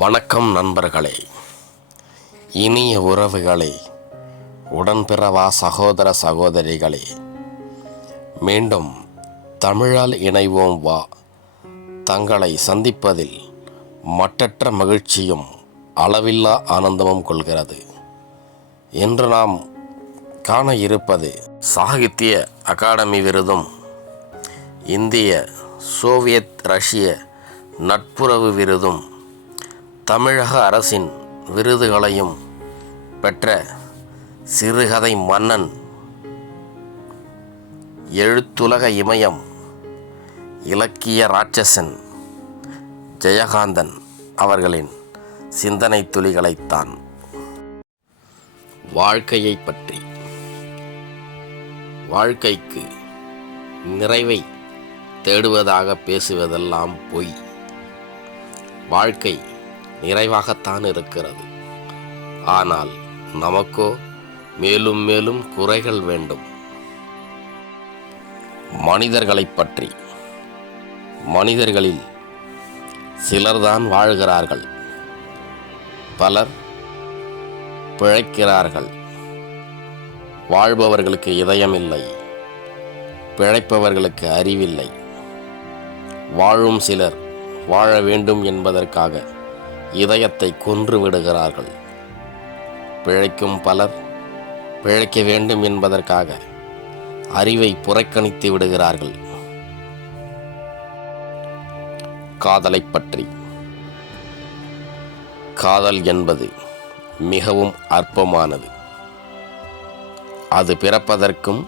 வணக்கம் நண்பர்களே, இனிய உறவுகளே, உடன்பிறவா சகோதர சகோதரிகளே, மீண்டும் தமிழால் இணைவோம் வா. தங்களை சந்திப்பதில் மட்டற்ற மகிழ்ச்சியும் அளவில்லா ஆனந்தமும் கொள்கிறது. இன்று நாம் காண இருப்பது சாகித்ய அகாடமி விருதும் இந்திய சோவியத் ரஷ்ய நட்புறவு விருதும் தமிழக அரசின் விருதுகளையும் பெற்ற சிறுகதை மன்னன், எழுத்துலக இமயம், இலக்கிய ராட்சசன் ஜெயகாந்தன் அவர்களின் சிந்தனை துளிகளைத்தான். வாழ்க்கையை பற்றி. வாழ்க்கைக்கு நிறைவை தேடுவதாக பேசுவதெல்லாம் பொய். வாழ்க்கை நிறைவாகத்தான் இருக்கிறது. ஆனால் நமக்கோ மேலும் மேலும் குறைகள் வேண்டும். மனிதர்களை பற்றி. மனிதர்களில் சிலர்தான் வாழ்கிறார்கள், பலர் பிழைக்கிறார்கள். வாழ்பவர்களுக்கு இதயமில்லை, பிழைப்பவர்களுக்கு அறிவில்லை. வாழும் சிலர் வாழ வேண்டும் என்பதற்காக இதயத்தை கொன்று விடுகிறார்கள். பிழைக்கும் பலர் பிழைக்க வேண்டும் என்பதற்காக அறிவை புறக்கணித்து விடுகிறார்கள். காதலை பற்றி. காதல் என்பது மிகவும் அற்பமானது. அது பிறப்பதற்கும்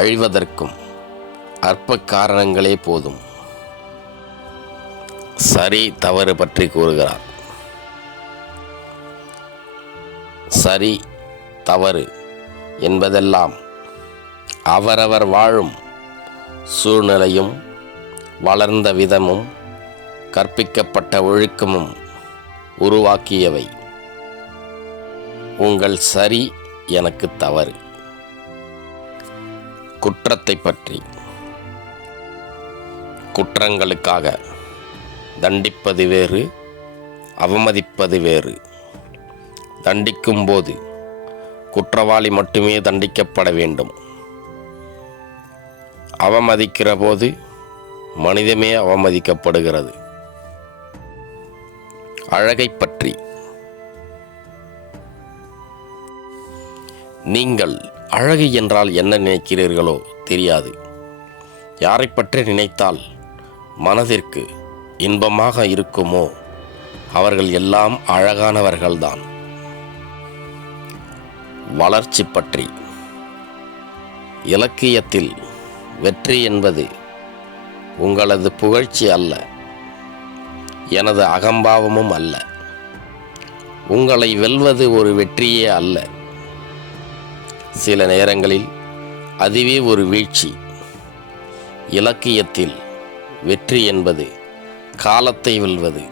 அழிவதற்கும் அற்ப காரணங்களே போதும். சரி தவறு பற்றி கூறுகிறார். சரி தவறு என்பதெல்லாம் அவரவர் வாழும் சூழ்நிலையும் வளர்ந்த விதமும் கற்பிக்கப்பட்ட ஒழுக்கமும் உருவாக்கியவை. உங்கள் சரி எனக்கு தவறு. குற்றத்தை பற்றி. குற்றங்களுக்காக தண்டிப்பது வேறு, அவமதிப்பது வேறு. தண்டிக்கும் போது குற்றவாளி மட்டுமே தண்டிக்கப்பட வேண்டும். அவமதிக்கிற போது மனிதமே அவமதிக்கப்படுகிறது. அழகை பற்றி. நீங்கள் அழகு என்றால் என்ன நினைக்கிறீர்களோ தெரியாது. யாரை பற்றி நினைத்தால் மனதிற்கு இன்பமாக இருக்குமோ அவர்கள் எல்லாம் அழகானவர்கள்தான். வளர்ச்சி பற்றி. இலக்கியத்தில் வெற்றி என்பது உங்களது புகழ்ச்சி அல்ல, எனது அகம்பாவமும் அல்ல. உங்களை வெல்வது ஒரு வெற்றியே அல்ல. சில நேரங்களில் அதுவே ஒரு வீழ்ச்சி. இலக்கியத்தில் வெற்றி என்பது காலத்தை வெல்வது,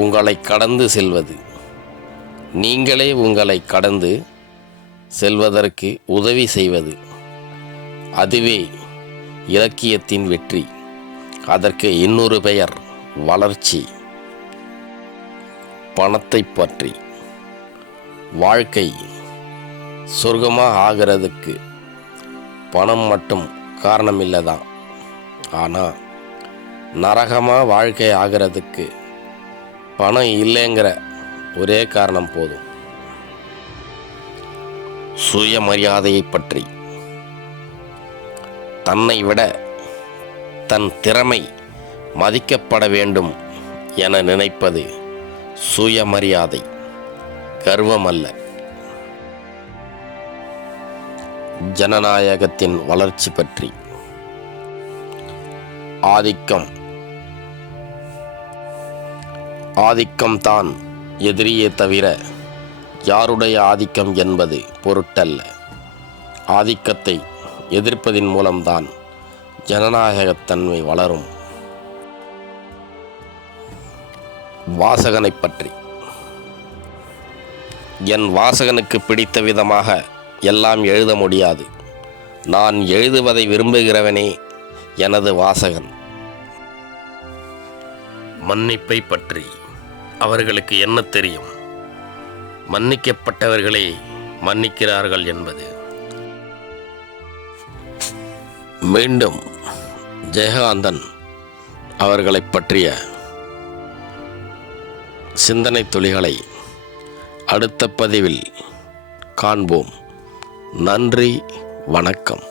உங்களை கடந்து செல்வது. நீங்களே உங்களை கடந்து செல்வதற்கு உதவி செய்வது. அதுவே இலக்கியத்தின் வெற்றி. அதற்கு இன்னொரு பெயர் வளர்ச்சி. பணத்தை பற்றி. வாழ்க்கை சொர்க்கமாக ஆகிறதுக்கு பணம் மட்டும் காரணமில்லைதான். ஆனால் நரகமாக வாழ்க்கை ஆகிறதுக்கு பணம் இல்லைங்கிற ஒரே காரணம் போதும். சுயமரியாதையை பற்றி. தன்னை விட தன் திறமை மதிக்கப்பட வேண்டும் என நினைப்பது சுயமரியாதை, கர்வம் அல்ல. ஜனநாயகத்தின் வளர்ச்சி பற்றி. ஆதிக்கம் தான் எதிரியே தவிர யாருடைய ஆதிக்கம் என்பது பொருட்டல்ல. ஆதிக்கத்தை எதிர்ப்பதின் மூலம்தான் ஜனநாயகத்தன்மை வளரும். வாசகனை பற்றி. என் வாசகனுக்கு பிடித்த விதமாக எல்லாம் எழுத முடியாது. நான் எழுதுவதை விரும்புகிறவனே எனது வாசகன். மன்னிப்பை பற்றி அவர்களுக்கு என்ன தெரியும்? மன்னிக்கப்பட்டவர்களே மன்னிக்கிறார்கள் என்பது. மீண்டும் ஜெயகாந்தன் அவர்களை பற்றிய சிந்தனை துளிகளை அடுத்த பதிவில் காண்போம். நன்றி, வணக்கம்.